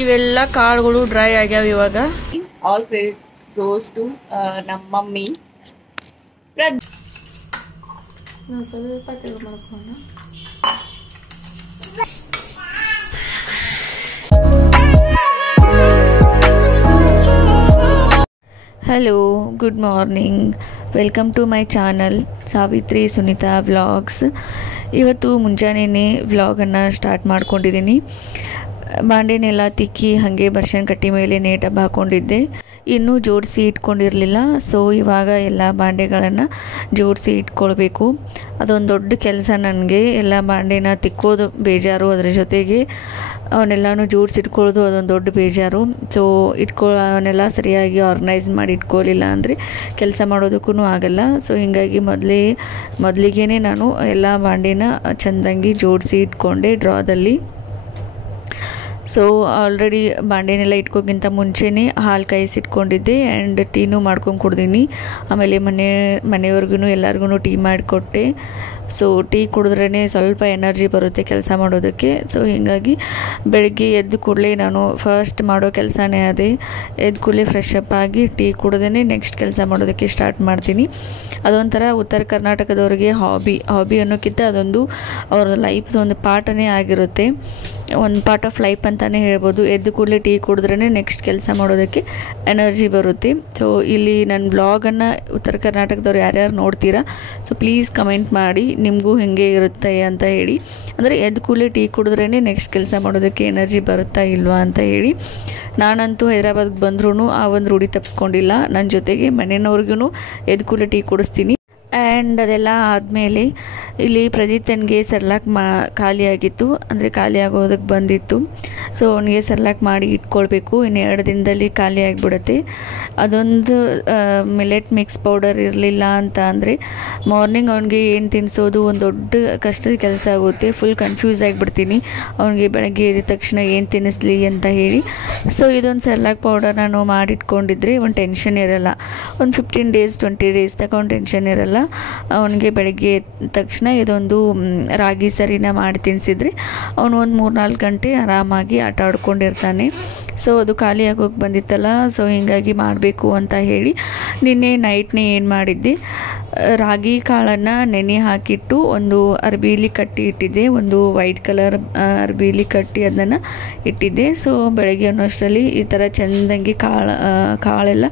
ಇವೆಲ್ಲ ಕಾಳುಗಳು ಡ್ರೈ ಆಗ್ಯಾವ ಇವಾಗ. ಆಲ್ ಕ್ರೆಡಿಟ್ ಗೋಸ್ ಟು ನಮ್ಮ ಮಮ್ಮಿ. ಸ್ವಲ್ಪ ತೆಗೆದು ಮಾಡ್ಕೊಂಡು hello, good morning. Welcome to my channel Savitri Sunita vlogs. ಇವತ್ತು ಮುಂಜಾನೆಯೇ ವ್ಲಾಗನ್ನು ಸ್ಟಾರ್ಟ್ ಮಾಡ್ಕೊಂಡಿದ್ದೀನಿ. ಬಾಂಡೆನೆಲ್ಲ ತಿಕ್ಕಿ ಹಾಗೆ ಬರ್ಷನ್ ಕಟ್ಟಿ ಮೇಲೆ ನೇಟಲ್ಲಿ ಹಾಕ್ಕೊಂಡಿದ್ದೆ. ಇನ್ನೂ ಜೋಡಿಸಿ ಇಟ್ಕೊಂಡಿರಲಿಲ್ಲ. ಸೊ ಇವಾಗ ಎಲ್ಲ ಬಾಂಡೆಗಳನ್ನು ಜೋಡಿಸಿ ಇಟ್ಕೊಳ್ಬೇಕು. ಅದೊಂದು ದೊಡ್ಡ ಕೆಲಸ ನನಗೆ. ಎಲ್ಲ ಬಾಂಡೆನ ತಿಕ್ಕೋದು ಬೇಜಾರು, ಅದರ ಜೊತೆಗೆ ಅವನ್ನೆಲ್ಲನೂ ಜೋಡಿಸಿ ಇಟ್ಕೊಳ್ಳೋದು ಅದೊಂದು ದೊಡ್ಡ ಬೇಜಾರು. ಸೊ ಅವನ್ನೆಲ್ಲ ಸರಿಯಾಗಿ ಆರ್ಗನೈಸ್ ಮಾಡಿ ಇಟ್ಕೊಳ್ಳಿಲ್ಲ ಅಂದರೆ ಕೆಲಸ ಮಾಡೋದಕ್ಕೂ ಆಗಲ್ಲ. ಸೊ ಹೀಗಾಗಿ ಮೊದಲಿಗೆ ನಾನು ಎಲ್ಲ ಬಾಂಡೆನ ಚೆಂದಂಗಿ ಜೋಡಿಸಿ ಇಟ್ಕೊಂಡೆ ಡ್ರಾದಲ್ಲಿ. ಸೊ ಆಲ್ರೆಡಿ ಬಾಂಡೆನೆಲ್ಲ ಇಟ್ಕೋಕ್ಕಿಂತ ಮುಂಚೆನೇ ಹಾಲು ಕಾಯಿಸಿಟ್ಕೊಂಡಿದ್ದೆ ಆ್ಯಂಡ್ ಟೀನೂ ಮಾಡ್ಕೊಂಡು ಕುಡ್ದೀನಿ. ಆಮೇಲೆ ಮನೆಯವ್ರಿಗೂ ಎಲ್ಲರಿಗೂ ಟೀ ಮಾಡಿಕೊಟ್ಟೆ. ಸೊ ಟೀ ಕುಡಿದ್ರೇ ಸ್ವಲ್ಪ ಎನರ್ಜಿ ಬರುತ್ತೆ ಕೆಲಸ ಮಾಡೋದಕ್ಕೆ. ಸೊ ಹೀಗಾಗಿ ಬೆಳಗ್ಗೆ ಎದ್ದು ಕೂಡಲೇ ನಾನು ಫಸ್ಟ್ ಮಾಡೋ ಕೆಲಸನೇ ಅದೇ. ಎದ್ದು ಕೂಡಲೇ ಫ್ರೆಶ್ ಅಪ್ ಆಗಿ ಟೀ ಕುಡ್ದೇ ನೆಕ್ಸ್ಟ್ ಕೆಲಸ ಮಾಡೋದಕ್ಕೆ ಸ್ಟಾರ್ಟ್ ಮಾಡ್ತೀನಿ. ಅದೊಂಥರ ಉತ್ತರ ಕರ್ನಾಟಕದವ್ರಿಗೆ ಹಾಬಿ ಅನ್ನೋಕ್ಕಿಂತ ಅದೊಂದು ಅವ್ರ ಲೈಫ್ದು ಒಂದು ಪಾರ್ಟನೇ ಆಗಿರುತ್ತೆ. ಒಂದು ಪಾರ್ಟ್ ಆಫ್ ಲೈಫ್ ಅಂತಲೇ ಹೇಳ್ಬೋದು. ಎದ್ದು ಕೂಡಲೇ ಟೀ ಕುಡಿದ್ರೇ ನೆಕ್ಸ್ಟ್ ಕೆಲಸ ಮಾಡೋದಕ್ಕೆ ಎನರ್ಜಿ ಬರುತ್ತೆ. ಸೊ ಇಲ್ಲಿ ನನ್ನ ಬ್ಲಾಗನ್ನು ಉತ್ತರ ಕರ್ನಾಟಕದವ್ರು ಯಾರ್ಯಾರು ನೋಡ್ತೀರಾ, ಸೊ ಪ್ಲೀಸ್ ಕಮೆಂಟ್ ಮಾಡಿ ನಿಮಗೂ ಹೇಗೆ ಇರುತ್ತೆ ಅಂತ ಹೇಳಿ. ಅಂದರೆ ಎದ್ದು ಕೂಡಲೇ ಟೀ ಕುಡಿದ್ರೇ ನೆಕ್ಸ್ಟ್ ಕೆಲಸ ಮಾಡೋದಕ್ಕೆ ಎನರ್ಜಿ ಬರುತ್ತಾ ಇಲ್ವಾ ಅಂತ ಹೇಳಿ. ನಾನಂತೂ ಹೈದರಾಬಾದ್ಗೆ ಬಂದ್ರೂ ಆ ಒಂದು ರೂಢಿ ತಪ್ಪಿಸ್ಕೊಂಡಿಲ್ಲ. ನನ್ನ ಜೊತೆಗೆ ಮನೆಯವ್ರಿಗೂ ಎದ್ದು ಕೂಡಲೇ ಟೀ ಕುಡಿಸ್ತೀನಿ. ಆ್ಯಂಡ್ ಅದೆಲ್ಲ ಆದಮೇಲೆ ಇಲ್ಲಿ ಪ್ರದೀಪ್ತನಿಗೆ ಸರ್ಲಾಕ್ ಖಾಲಿಯಾಗಿತ್ತು, ಅಂದರೆ ಖಾಲಿ ಆಗೋದಕ್ಕೆ ಬಂದಿತ್ತು. ಸೊ ಅವನಿಗೆ ಸರ್ಲಾಕ್ ಮಾಡಿ ಇಟ್ಕೊಳ್ಬೇಕು. ಇನ್ನು 2 ದಿನದಲ್ಲಿ ಖಾಲಿ ಆಗಿಬಿಡುತ್ತೆ. ಅದೊಂದು ಮಿಲೆಟ್ ಮಿಕ್ಸ್ ಪೌಡರ್ ಇರಲಿಲ್ಲ ಅಂತ ಅಂದರೆ ಮಾರ್ನಿಂಗ್ ಅವನಿಗೆ ಏನು ತಿನ್ನಿಸೋದು ಒಂದು ದೊಡ್ಡ ಕಷ್ಟದ ಕೆಲಸ ಆಗುತ್ತೆ. ಫುಲ್ ಕನ್ಫ್ಯೂಸ್ ಆಗಿಬಿಡ್ತೀನಿ ಅವನಿಗೆ ಬೆಳಗ್ಗೆ ಎದ್ದ ತಕ್ಷಣ ಏನು ತಿನ್ನಿಸ್ಲಿ ಅಂತ ಹೇಳಿ. ಸೊ ಇದೊಂದು ಸರ್ಲಾಕ್ ಪೌಡರ್ ನಾನು ಮಾಡಿಟ್ಕೊಂಡಿದ್ರೆ ಒಂದು ಟೆನ್ಷನ್ ಇರೋಲ್ಲ. ಒಂದು 15 ಡೇಸ್ 20 ಡೇಸ್ ತನಕ ಒಂದು ಟೆನ್ಷನ್ ಇರೋಲ್ಲ. ಅವನಿಗೆ ಬೆಳಗ್ಗೆ ತಕ್ಷಣ ಇದೊಂದು ರಾಗಿ ಸರಿನ ಮಾಡಿ ತಿನ್ನಿಸಿದ್ರೆ ಅವನು ಒಂದು 3-4 ಗಂಟೆ ಆರಾಮಾಗಿ ಆಟ ಆಡ್ಕೊಂಡಿರ್ತಾನೆ. ಸೊ ಅದು ಖಾಲಿ ಆಗೋಗಿ ಬಂದಿತ್ತಲ್ಲ, ಸೊ ಹೀಗಾಗಿ ಮಾಡಬೇಕು ಅಂತ ಹೇಳಿ ನಿನ್ನೆ ನೈಟ್ನೇ ಏನು ಮಾಡಿದ್ದೆ, ರಾಗಿ ಕಾಳನ್ನು ನೆನೆ ಹಾಕಿಟ್ಟು ಒಂದು ಅರ್ಬೀಲಿ ಕಟ್ಟಿ ಇಟ್ಟಿದ್ದೆ. ಒಂದು ವೈಟ್ ಕಲರ್ ಅರ್ಬೀಲಿ ಕಟ್ಟಿ ಅದನ್ನು ಇಟ್ಟಿದ್ದೆ. ಸೊ ಬೆಳಗ್ಗೆ ಅನ್ನೋಷ್ಟರಲ್ಲಿ ಈ ಥರ ಚೆಂದಂಗಿ ಕಾಳೆಲ್ಲ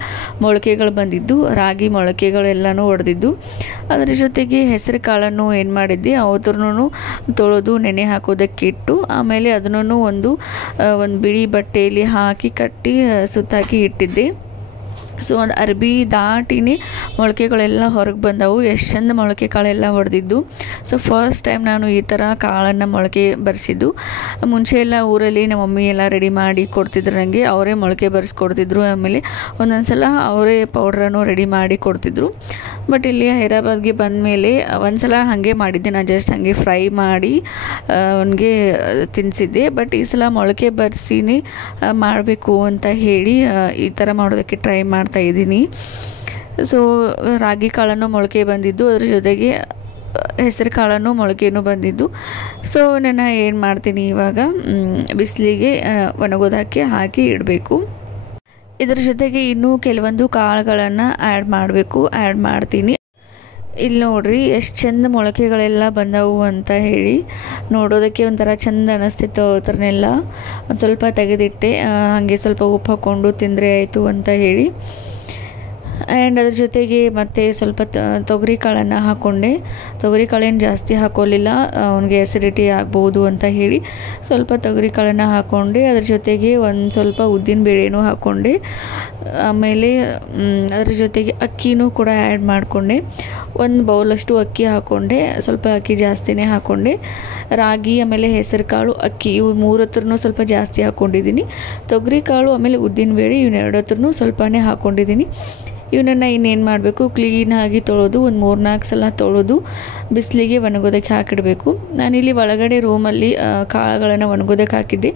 ಮೊಳಕೆಗಳು ಬಂದಿದ್ದು, ರಾಗಿ ಮೊಳಕೆಗಳೆಲ್ಲನೂ ಒಡೆದಿದ್ದು. ಅದರ ಜೊತೆಗೆ ಹೆಸರು ಕಾಳನ್ನು ಏನು ಮಾಡಿದ್ದೆ, ಅವತ್ರನೂ ತೊಳೆದು ನೆನೆ ಹಾಕೋದಕ್ಕೆ ಇಟ್ಟು ಆಮೇಲೆ ಅದನ್ನು ಒಂದು ಬಿಳಿ ಬಟ್ಟೆಯಲ್ಲಿ ಹಾಕಿ ಕಟ್ಟಿ ಸುತ್ತಾಕಿ ಇಟ್ಟಿದ್ದೆ. ಸೊ ಒಂದು ಅರ್ಬಿ ದಾಟಿನೇ ಮೊಳಕೆಗಳೆಲ್ಲ ಹೊರಗೆ ಬಂದವು. ಎಷ್ಟು ಚಂದ ಮೊಳಕೆ ಕಾಳೆಲ್ಲ ಹೊಡೆದಿದ್ದು. ಸೊ ಫಸ್ಟ್ ಟೈಮ್ ನಾನು ಈ ಥರ ಕಾಳನ್ನು ಮೊಳಕೆ ಬರೆಸಿದ್ದು. ಮುಂಚೆ ಎಲ್ಲ ಊರಲ್ಲಿ ನಮ್ಮ ಮಮ್ಮಿ ಎಲ್ಲ ರೆಡಿ ಮಾಡಿ ಕೊಡ್ತಿದ್ರು ನನಗೆ. ಅವರೇ ಮೊಳಕೆ ಬರೆಸ್ಕೊಡ್ತಿದ್ರು. ಆಮೇಲೆ ಒಂದೊಂದು ಸಲ ಅವರೇ ಪೌಡ್ರನ್ನು ರೆಡಿ ಮಾಡಿ ಕೊಡ್ತಿದ್ರು. ಬಟ್ ಇಲ್ಲಿ ಹೈದರಾಬಾದ್ಗೆ ಬಂದಮೇಲೆ ಒಂದು ಸಲ ಹಾಗೆ ಮಾಡಿದ್ದೆ. ನಾನು ಜಸ್ಟ್ ಹಾಗೆ ಫ್ರೈ ಮಾಡಿ ಅವನಿಗೆ ತಿನ್ನಿಸಿದ್ದೆ. ಬಟ್ ಈ ಸಲ ಮೊಳಕೆ ಬರೆಸಿನೇ ಮಾಡಬೇಕು ಅಂತ ಹೇಳಿ ಈ ಥರ ಮಾಡೋದಕ್ಕೆ ಟ್ರೈ ಮಾಡ್ತಾಯಿದ್ದೀನಿ. ಸೊ ರಾಗಿ ಕಾಳನ್ನು ಮೊಳಕೆ ಬಂದಿದ್ದು, ಅದ್ರ ಜೊತೆಗೆ ಹೆಸರು ಕಾಳನ್ನು ಮೊಳಕೆನೂ ಬಂದಿದ್ದು. ಸೊ ನಾನು ಏನು ಮಾಡ್ತೀನಿ, ಇವಾಗ ಬಿಸಿಲಿಗೆ ಒಣಗೋದಕ್ಕೆ ಹಾಕಿ ಇಡಬೇಕು. ಇದರ ಜೊತೆಗೆ ಇನ್ನೂ ಕೆಲವೊಂದು ಕಾಳುಗಳನ್ನು ಆ್ಯಡ್ ಮಾಡ್ತೀನಿ. ಇಲ್ಲಿ ನೋಡ್ರಿ ಎಷ್ಟು ಚಂದ ಮೊಳಕೆಗಳೆಲ್ಲ ಬಂದವು ಅಂತ ಹೇಳಿ. ನೋಡೋದಕ್ಕೆ ಒಂಥರ ಚಂದ ಅನ್ನಿಸ್ತಿತ್ತು. ಥರನೆಲ್ಲ ಒಂದು ಸ್ವಲ್ಪ ತೆಗೆದಿಟ್ಟೆ. ಹಾಗೆ ಸ್ವಲ್ಪ ಉಪ್ಪು ಹಾಕ್ಕೊಂಡು ತಿಂದರೆ ಆಯಿತು ಅಂತ ಹೇಳಿ. ಆ್ಯಂಡ್ ಅದ್ರ ಜೊತೆಗೆ ಮತ್ತು ಸ್ವಲ್ಪ ತೊಗರಿ ಕಾಳನ್ನು ಹಾಕ್ಕೊಂಡೆ. ತೊಗರಿ ಕಾಳೇನು ಜಾಸ್ತಿ ಹಾಕ್ಕೊಳ್ಳಿಲ್ಲ, ಅವನಿಗೆ ಎಸಿಡಿಟಿ ಆಗ್ಬೋದು ಅಂತ ಹೇಳಿ ಸ್ವಲ್ಪ ತೊಗರಿ ಕಾಳನ್ನು ಹಾಕ್ಕೊಂಡೆ. ಅದ್ರ ಜೊತೆಗೆ ಒಂದು ಸ್ವಲ್ಪ ಉದ್ದಿನ ಬೇಳೆನೂ ಹಾಕ್ಕೊಂಡೆ. ಆಮೇಲೆ ಅದ್ರ ಜೊತೆಗೆ ಅಕ್ಕಿನೂ ಕೂಡ ಆ್ಯಡ್ ಮಾಡಿಕೊಂಡೆ. ಒಂದು ಬೌಲಷ್ಟು ಅಕ್ಕಿ ಹಾಕ್ಕೊಂಡೆ. ಸ್ವಲ್ಪ ಅಕ್ಕಿ ಜಾಸ್ತಿನೇ ಹಾಕ್ಕೊಂಡೆ. ರಾಗಿ ಆಮೇಲೆ ಹೆಸರು ಕಾಳು ಅಕ್ಕಿ ಇವು 3 ಹತ್ರನೂ ಸ್ವಲ್ಪ ಜಾಸ್ತಿ ಹಾಕ್ಕೊಂಡಿದ್ದೀನಿ. ತೊಗರಿ ಕಾಳು ಆಮೇಲೆ ಉದ್ದಿನ ಬೇಳೆ ಇವು 2 ಹತ್ರನೂ ಸ್ವಲ್ಪನೇ ಹಾಕ್ಕೊಂಡಿದ್ದೀನಿ. ಇವನನ್ನು ಇನ್ನೇನು ಮಾಡಬೇಕು, ಕ್ಲೀನಾಗಿ ತೊಳೆದು ಒಂದು 3-4 ಸಲ ತೊಳೆದು ಬಿಸಿಲಿಗೆ ಒಣಗೋದಕ್ಕೆ ಹಾಕಿಡಬೇಕು. ನಾನಿಲ್ಲಿ ಒಳಗಡೆ ರೂಮಲ್ಲಿ ಕಾಳುಗಳನ್ನು ಒಣಗೋದಕ್ಕೆ ಹಾಕಿದ್ದೆ.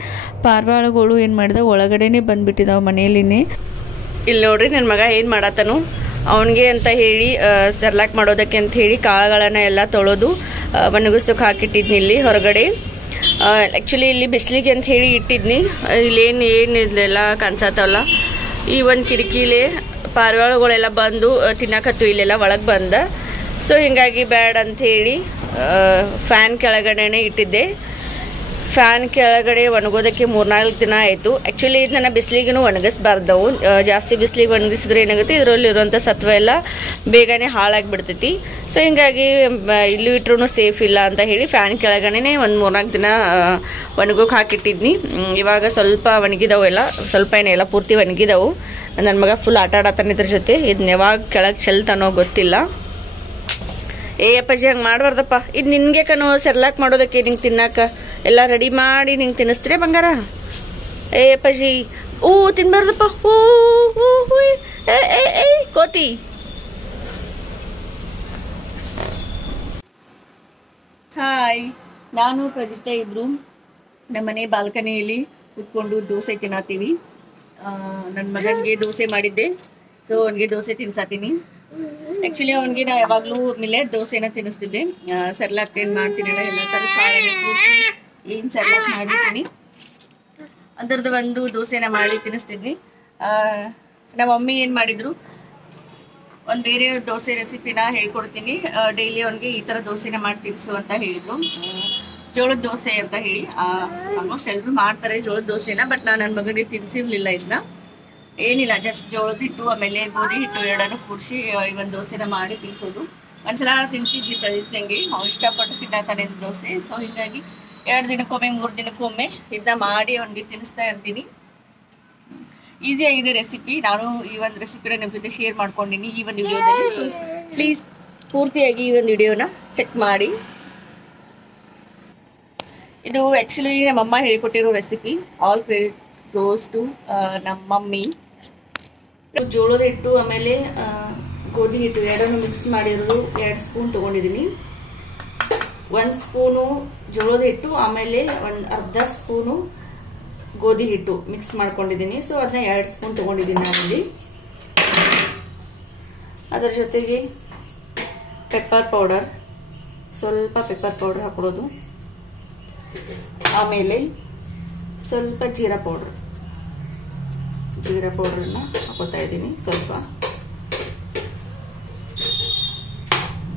ಪಾರಿವಾಳಗಳು ಏನು ಮಾಡಿದ ಒಳಗಡೆನೇ ಬಂದುಬಿಟ್ಟಿದ್ದಾವೆ ಮನೆಯಲ್ಲಿನೇ. ಇಲ್ಲಿ ನೋಡ್ರಿ ನನ್ನ ಮಗ ಏನು ಮಾಡತ್ತನು, ಅವನಿಗೆ ಅಂತ ಹೇಳಿ ಸರ್ಲಾಕ್ ಮಾಡೋದಕ್ಕೆ ಅಂತ ಹೇಳಿ ಕಾಳುಗಳನ್ನು ಎಲ್ಲ ತೊಳೆದು ಒಣಗಿಸೋಕೆ ಹಾಕಿಟ್ಟಿದ್ನಿ ಇಲ್ಲಿ ಹೊರಗಡೆ. ಆ್ಯಕ್ಚುಲಿ ಇಲ್ಲಿ ಬಿಸಿಲಿಗೆ ಅಂತ ಹೇಳಿ ಇಟ್ಟಿದ್ನಿ. ಇಲ್ಲೇನು ಇದೆಲ್ಲ ಕಾಣಿಸತ್ತವಲ್ಲ, ಈ ಒಂದು ಕಿಟಕಿಲೇ ಪಾರಿವಾಳಗಳೆಲ್ಲ ಬಂದು ತಿನ್ನಕತ್ತು ಇಲ್ಲೆಲ್ಲ ಒಳಗೆ ಬಂದ. ಸೊ ಹಿಂಗಾಗಿ ಬ್ಯಾಡ್ ಅಂಥೇಳಿ ಫ್ಯಾನ್ ಕೆಳಗಡೆನೆ ಇಟ್ಟಿದ್ದೆ. ಫ್ಯಾನ್ ಕೆಳಗಡೆ ಒಣಗೋದಕ್ಕೆ 3-4 ದಿನ ಆಯಿತು. ಆ್ಯಕ್ಚುಲಿ ಇದನ್ನ ಬಿಸಿಲಿಗೂ ಒಣಗಿಸ್ಬಾರ್ದವು. ಜಾಸ್ತಿ ಬಿಸಿಲಿಗೆ ಒಣಗಿಸಿದ್ರೆ ಏನಾಗುತ್ತೆ, ಇದರಲ್ಲಿರುವಂಥ ಸತ್ವ ಎಲ್ಲ ಬೇಗನೆ ಹಾಳಾಗಿಬಿಡ್ತೈತಿ. ಸೊ ಹಿಂಗಾಗಿ ಇಲ್ಲೂ ಇಟ್ರೂ ಸೇಫ್ ಇಲ್ಲ ಅಂತ ಹೇಳಿ ಫ್ಯಾನ್ ಕೆಳಗಡೆ ಒಂದು 3-4 ದಿನ ಒಣಗೋಕೆ ಹಾಕಿಟ್ಟಿದ್ನಿ. ಇವಾಗ ಸ್ವಲ್ಪ ಒಣಗಿದವು, ಎಲ್ಲ ಸ್ವಲ್ಪ ಏನೆಲ್ಲ ಪೂರ್ತಿ ಒಣಗಿದವು. ನನ್ನ ಮಗ ಫುಲ್ ಆಟ ಆಡತಾನೆ ಇದ್ರ ಜೊತೆ. ಇದನ್ನ ಯಾವಾಗ ಕೆಳಗೆ ಚೆಲ್ತಾನೋ ಗೊತ್ತಿಲ್ಲ. ಏ ಅಪ್ಪಾಜಿ ಹಂಗೆ ಮಾಡಬಾರ್ದಪ್ಪ, ಇದು ನಿನ್ಗೆ ಕನೋ ಸೆರ್ಲಾಕ್ ಮಾಡೋದಕ್ಕೆ, ನಿಂಗೆ ತಿನ್ನಾಕ ಎಲ್ಲ ರೆಡಿ ಮಾಡಿ ನಿಂಗೆ ತಿನ್ನಿಸ್ತೀರ ಬಂಗಾರ. ಏ ಅಪ್ಪಾಜಿ ತಿನ್ಬಾರ್ದಪ್ಪ. ಕೋತಿ. ಹಾಯ್, ನಾನು ಪ್ರದೀಪ್ತ ಇಬ್ರು ನಮ್ಮನೆ ಬಾಲ್ಕನಿಯಲ್ಲಿ ಕುತ್ಕೊಂಡು ದೋಸೆ ತಿನ್ನತ್ತೀವಿ. ನನ್ನ ಮಗನಿಗೆ ದೋಸೆ ಮಾಡಿದ್ದೆ, ಸೊ ಅವನಿಗೆ ದೋಸೆ ತಿನ್ಸಾತೀನಿ. ಆ್ಯಕ್ಚುಲಿ ಅವನಿಗೆ ನಾ ಯಾವಾಗಲೂ ಮಿಲೆಟ್ ದೋಸೆನ ತಿನ್ನಿಸ್ತಿದ್ದೆ. ಸೆರ್ಲಾಕ್ ಏನು ಮಾಡ್ತೀನಲ್ಲ, ಎಲ್ಲ ಥರ ಸಾರನ್ನು ಕೂಡಿಸಿ ಏನು ಸೆರ್ಲಾಕ್ ಮಾಡಿರ್ತೀನಿ ಅದರದ್ದು ಒಂದು ದೋಸೆನ ಮಾಡಿ ತಿನ್ನಿಸ್ತಿದ್ವಿ. ನಮ್ಮ ಮಮ್ಮಿ ಏನು ಮಾಡಿದ್ರು, ಒಂದು ಬೇರೆ ದೋಸೆ ರೆಸಿಪಿನ ಹೇಳ್ಕೊಡ್ತೀನಿ, ಡೈಲಿ ಅವನಿಗೆ ಈ ಥರ ದೋಸೆನ ಮಾಡಿ ತಿನ್ನಿಸು ಅಂತ ಹೇಳಿದ್ರು. ಜೋಳದ ದೋಸೆ ಅಂತ ಹೇಳಿ. ಆಲ್ಮೋಸ್ಟ್ ಎಲ್ಲರೂ ಮಾಡ್ತಾರೆ ಜೋಳದ ದೋಸೆನ, ಬಟ್ ನಾನು ನನ್ನ ಮಗನಿಗೆ ತಿನ್ನಿಸಿರ್ಲಿಲ್ಲ. ಇದನ್ನ ಏನಿಲ್ಲ, ಜಸ್ಟ್ ಜೋಳದ ಹಿಟ್ಟು ಆಮೇಲೆ ಗೋಧಿ ಹಿಟ್ಟು ಎರಡನ್ನು ಕೂಡಿಸಿ ಈ ಒಂದು ದೋಸೆನ ಮಾಡಿ ತಿನ್ನಿಸೋದು. ಒಂದ್ಸಲ ತಿನ್ನಿಸಿದ್ವಿ ಪ್ರದೀಪ್ನಂಗೆ, ಅವ್ನು ಇಷ್ಟಪಟ್ಟು ತಿನ್ನತಾನೆ ದೋಸೆ. ಸೊ ಹೀಗಾಗಿ 2 ದಿನಕ್ಕೊಮ್ಮೆ 3 ದಿನಕ್ಕೊಮ್ಮೆ ಇದನ್ನ ಮಾಡಿ ಅವನಿಗೆ ತಿನ್ನಿಸ್ತಾ ಇರ್ತೀನಿ. ಈಸಿಯಾಗಿದೆ ರೆಸಿಪಿ. ನಾನು ಈ ಒಂದು ರೆಸಿಪಿನ ನಿಮ್ಮ ಜೊತೆ ಶೇರ್ ಮಾಡ್ಕೊಂಡಿನಿ ಈ ಒಂದು ವಿಡಿಯೋದಲ್ಲಿ. ಸೊ ಪ್ಲೀಸ್ ಪೂರ್ತಿಯಾಗಿ ಈ ಒಂದು ವಿಡಿಯೋನ ಚೆಕ್ ಮಾಡಿ. ಇದು ಆ್ಯಕ್ಚುಲಿ ನಮ್ಮಮ್ಮ ಹೇಳಿಕೊಟ್ಟಿರೋ recipe. All credit goes to ನಮ್ಮ ಮಮ್ಮಿ. ಜೋಳದ ಹಿಟ್ಟು ಆಮೇಲೆ ಗೋಧಿ ಹಿಟ್ಟು ಎರಡನ್ನು ಮಿಕ್ಸ್ ಮಾಡಿರೋದು 2 ಸ್ಪೂನ್ ತೊಗೊಂಡಿದ್ದೀನಿ. 1 ಸ್ಪೂನು ಜೋಳದ ಹಿಟ್ಟು ಆಮೇಲೆ ಒಂದು ಅರ್ಧ ಸ್ಪೂನು ಗೋಧಿ ಹಿಟ್ಟು ಮಿಕ್ಸ್ ಮಾಡ್ಕೊಂಡಿದ್ದೀನಿ. ಸೊ ಅದನ್ನ 2 ಸ್ಪೂನ್ ತೊಗೊಂಡಿದ್ದೀನಿ ನಾನಲ್ಲಿ. ಅದರ ಜೊತೆಗೆ ಪೆಪ್ಪರ್ ಪೌಡರ್, ಸ್ವಲ್ಪ ಪೆಪ್ಪರ್ ಪೌಡರ್ ಹಾಕೊಳ್ಳೋದು. ಆಮೇಲೆ ಸ್ವಲ್ಪ ಜೀರಾ ಪೌಡರ್ನ ಹಾಕೋತಾ ಇದ್ದೀನಿ ಸ್ವಲ್ಪ.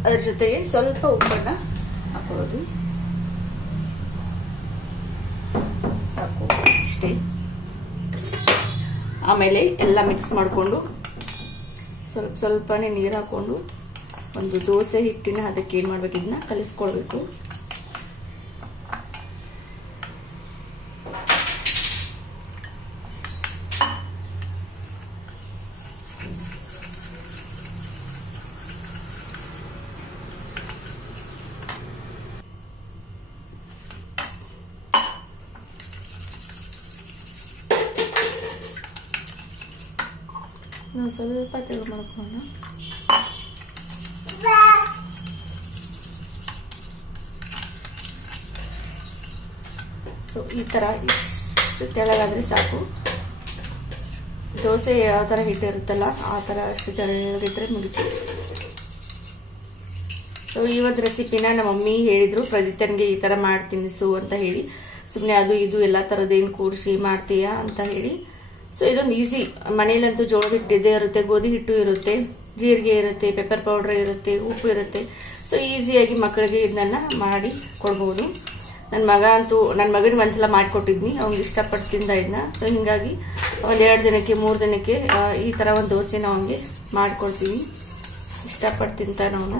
ಅದರ ಜೊತೆಗೆ ಸ್ವಲ್ಪ ಉಪ್ಪನ್ನ ಹಾಕೊಳ್ಳೋದು. ಸಾಕು, ಇಷ್ಟೇ. ಆಮೇಲೆ ಎಲ್ಲ ಮಿಕ್ಸ್ ಮಾಡಿಕೊಂಡು ಸ್ವಲ್ಪನೇ ನೀರು ಹಾಕೊಂಡು ಒಂದು ದೋಸೆ ಹಿಟ್ಟಿನ ಅದಕ್ಕೆ ಏನು ಮಾಡ್ಬೇಕು, ಇದನ್ನ ಕಲಿಸ್ಕೊಳ್ಬೇಕು. ನಾವು ಸ್ವಲ್ಪ ತೆಳು ಮಾಡ್ಕೊಂಡು ಸೊ ಈ ಥರ ಇಷ್ಟು ತೆಳಗಾದ್ರೆ ಸಾಕು. ದೋಸೆ ಯಾವ ಥರ ಹಿಟ್ಟು ಇರುತ್ತಲ್ಲ ಆ ಥರ ಅಷ್ಟು ತೆಳಗಿದ್ರೆ ಮುಗಿತು. ಸೊ ಈ ಒಂದು ರೆಸಿಪಿನ ನಮ್ಮ ಮಮ್ಮಿ ಹೇಳಿದ್ರು, ಪ್ರದೀಪ್ತನಿಗೆ ಈ ಥರ ಮಾಡಿ ತಿನ್ನಿಸು ಅಂತ ಹೇಳಿ. ಸುಮ್ಮನೆ ಅದು ಇದು ಎಲ್ಲ ಥರದ್ದೇನು ಕೂಡಿಸಿ ಮಾಡ್ತೀಯಾ ಅಂತ ಹೇಳಿ. ಸೊ ಇದೊಂದು ಈಸಿ. ಮನೇಲಂತೂ ಜೋಳದ ಹಿಟ್ಟು ಇದೇ ಇರುತ್ತೆ, ಗೋಧಿ ಹಿಟ್ಟು ಇರುತ್ತೆ, ಜೀರಿಗೆ ಇರುತ್ತೆ, ಪೆಪ್ಪರ್ ಪೌಡರ್ ಇರುತ್ತೆ, ಉಪ್ಪು ಇರುತ್ತೆ. ಸೊ ಈಸಿಯಾಗಿ ಮಕ್ಕಳಿಗೆ ಇದನ್ನ ಮಾಡಿ ಕೊಡ್ಬೋದು. ನನ್ನ ಮಗನಿಗೆ ಒಂದ್ಸಲ ಮಾಡಿಕೊಟ್ಟಿದ್ನಿ, ಅವ್ನಿಗೆ ಇಷ್ಟಪಟ್ಟು ತಿಂದ ಇದನ್ನ. ಸೊ ಹಿಂಗಾಗಿ 1-2 ದಿನಕ್ಕೆ 3 ದಿನಕ್ಕೆ ಈ ಥರ ಒಂದು ದೋಸೆನ ಅವನಿಗೆ ಮಾಡಿಕೊಡ್ತೀವಿ. ಇಷ್ಟಪಟ್ಟು ತಿಂತಾನ ಅವನ್ನ.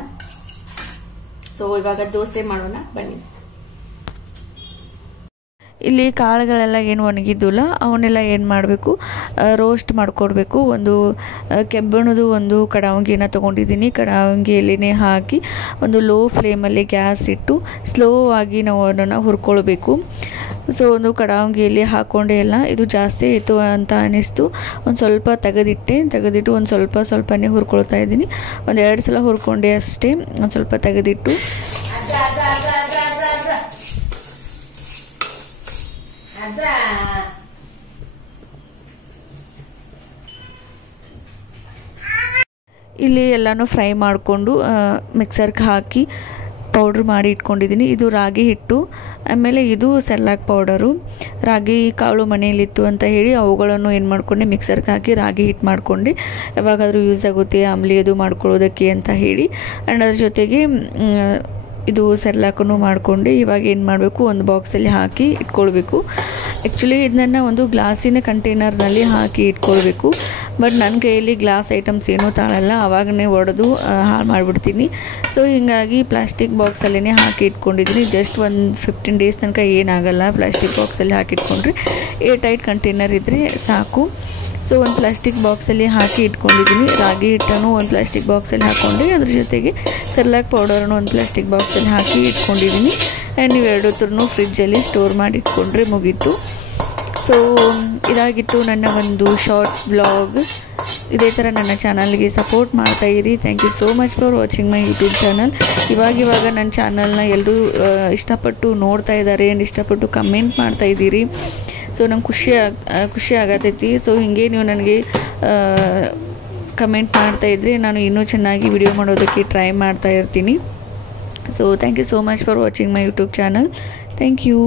ಸೊ ಇವಾಗ ದೋಸೆ ಮಾಡೋಣ ಬನ್ನಿ. ಇಲ್ಲಿ ಕಾಳುಗಳೆಲ್ಲ ಏನು ಒಣಗಿದ್ದಿಲ್ಲ ಅವನ್ನೆಲ್ಲ ಏನು ಮಾಡಬೇಕು, ರೋಸ್ಟ್ ಮಾಡಿಕೊಡ್ಬೇಕು. ಒಂದು ಕೆಬ್ಬಣದು ಒಂದು ಕಡಾವಂಗಿನ ತೊಗೊಂಡಿದ್ದೀನಿ. ಕಡಾವಂಗಿಯಲ್ಲಿನೇ ಹಾಕಿ ಒಂದು ಲೋ ಫ್ಲೇಮಲ್ಲಿ ಗ್ಯಾಸ್ ಇಟ್ಟು ಸ್ಲೋ ಆಗಿ ನಾವು ಅದನ್ನು ಹುರ್ಕೊಳ್ಬೇಕು. ಸೊ ಒಂದು ಕಡಾವಂಗಿಯಲ್ಲಿ ಹಾಕ್ಕೊಂಡೆ ಎಲ್ಲ ಇದು ಜಾಸ್ತಿ ಇತ್ತು ಅಂತ ಅನ್ನಿಸ್ತು. ಒಂದು ಸ್ವಲ್ಪ ತೆಗೆದಿಟ್ಟು ಒಂದು ಸ್ವಲ್ಪನೇ ಹುರ್ಕೊಳ್ತಾ ಇದ್ದೀನಿ. 1-2 ಸಲ ಹುರ್ಕೊಂಡೆ ಅಷ್ಟೇ. ಒಂದು ಸ್ವಲ್ಪ ತೆಗೆದಿಟ್ಟು ಇಲ್ಲಿ ಎಲ್ಲನೂ ಫ್ರೈ ಮಾಡಿಕೊಂಡು ಮಿಕ್ಸರ್ಗೆ ಹಾಕಿ ಪೌಡ್ರ್ ಮಾಡಿ ಇಟ್ಕೊಂಡಿದ್ದೀನಿ. ಇದು ರಾಗಿ ಹಿಟ್ಟು, ಆಮೇಲೆ ಇದು ಸೆರ್ಲಾಕ್ ಪೌಡರು. ರಾಗಿ ಕಾಳು ಮನೆಯಲ್ಲಿತ್ತು ಅಂತ ಹೇಳಿ ಅವುಗಳನ್ನು ಏನು ಮಾಡಿಕೊಂಡೆ, ಮಿಕ್ಸರ್ಗೆ ಹಾಕಿ ರಾಗಿ ಹಿಟ್ಟು ಮಾಡಿಕೊಂಡೆ. ಯಾವಾಗಾದರೂ ಯೂಸ್ ಆಗುತ್ತೆ ಅಂಬ್ಲಿ ಅದು ಮಾಡ್ಕೊಳ್ಳೋದಕ್ಕೆ ಅಂತ ಹೇಳಿ. ಆ್ಯಂಡ್ ಅದ್ರ ಜೊತೆಗೆ ಇದು ಸೆರ್ಲಾಕನ್ನು ಮಾಡಿಕೊಂಡು ಇವಾಗ ಏನು ಮಾಡಬೇಕು, ಒಂದು ಬಾಕ್ಸಲ್ಲಿ ಹಾಕಿ ಇಟ್ಕೊಳ್ಬೇಕು. ಆ್ಯಕ್ಚುಲಿ ಇದನ್ನು ಒಂದು ಗ್ಲಾಸಿನ ಕಂಟೈನರ್ನಲ್ಲಿ ಹಾಕಿ ಇಟ್ಕೊಳ್ಬೇಕು. ಬಟ್ ನನ್ನ ಕೈಯಲ್ಲಿ ಗ್ಲಾಸ್ ಐಟಮ್ಸ್ ಏನೂ ತಾಳಲ್ಲ, ಆವಾಗನೇ ಒಡೆದು ಹಾಳು ಮಾಡಿಬಿಡ್ತೀನಿ. ಸೊ ಹೀಗಾಗಿ ಪ್ಲಾಸ್ಟಿಕ್ ಬಾಕ್ಸಲ್ಲೇ ಹಾಕಿ ಇಟ್ಕೊಂಡಿದ್ದೀನಿ. ಜಸ್ಟ್ ಒಂದು 15 ಡೇಸ್ ತನಕ ಏನಾಗಲ್ಲ ಪ್ಲಾಸ್ಟಿಕ್ ಬಾಕ್ಸಲ್ಲಿ ಹಾಕಿ ಇಟ್ಕೊಂಡ್ರೆ. ಏರ್ ಟೈಟ್ ಕಂಟೈನರ್ ಇದ್ದರೆ ಸಾಕು. ಸೊ ಒಂದು ಪ್ಲಾಸ್ಟಿಕ್ ಬಾಕ್ಸಲ್ಲಿ ಹಾಕಿ ಇಟ್ಕೊಂಡಿದ್ದೀನಿ. ರಾಗಿ ಹಿಟ್ಟನ್ನು ಒಂದು ಪ್ಲಾಸ್ಟಿಕ್ ಬಾಕ್ಸಲ್ಲಿ ಹಾಕ್ಕೊಂಡು ಅದ್ರ ಜೊತೆಗೆ ಸೆರ್ಲಾಕ್ ಪೌಡರನ್ನು ಒಂದು ಪ್ಲಾಸ್ಟಿಕ್ ಬಾಕ್ಸಲ್ಲಿ ಹಾಕಿ ಇಟ್ಕೊಂಡಿದ್ದೀನಿ. ಆ್ಯಂಡ್ ನೀವು ಎರಡೂ ಫ್ರಿಜ್ಜಲ್ಲಿ ಸ್ಟೋರ್ ಮಾಡಿ ಇಟ್ಕೊಂಡ್ರೆ ಮುಗೀತು. ಸೊ ಇದಾಗಿತ್ತು ನನ್ನ ಒಂದು ಶಾರ್ಟ್ ವ್ಲಾಗ್. ಇದೇ ಥರ ನನ್ನ ಚಾನಲ್ಗೆ ಸಪೋರ್ಟ್ ಮಾಡ್ತಾಯಿರಿ. Thank you so much for watching my YouTube channel. ಇವಾಗ ನನ್ನ ಚಾನಲ್ನ ಎಲ್ಲರೂ ಇಷ್ಟಪಟ್ಟು ನೋಡ್ತಾ ಇದ್ದಾರೆ ಆ್ಯಂಡ್ ಇಷ್ಟಪಟ್ಟು ಕಮೆಂಟ್ ಮಾಡ್ತಾಯಿದ್ದೀರಿ. ಸೊ ನಂಗೆ ಖುಷಿ ಆಗತೈತಿ. ಸೊ ಹೀಗೆ ನೀವು ನನಗೆ ಕಮೆಂಟ್ ಮಾಡ್ತಾಯಿದ್ರೆ ನಾನು ಇನ್ನೂ ಚೆನ್ನಾಗಿ ವಿಡಿಯೋ ಮಾಡೋದಕ್ಕೆ ಟ್ರೈ ಮಾಡ್ತಾ ಇರ್ತೀನಿ. So thank you so much for watching my YouTube channel. Thank you.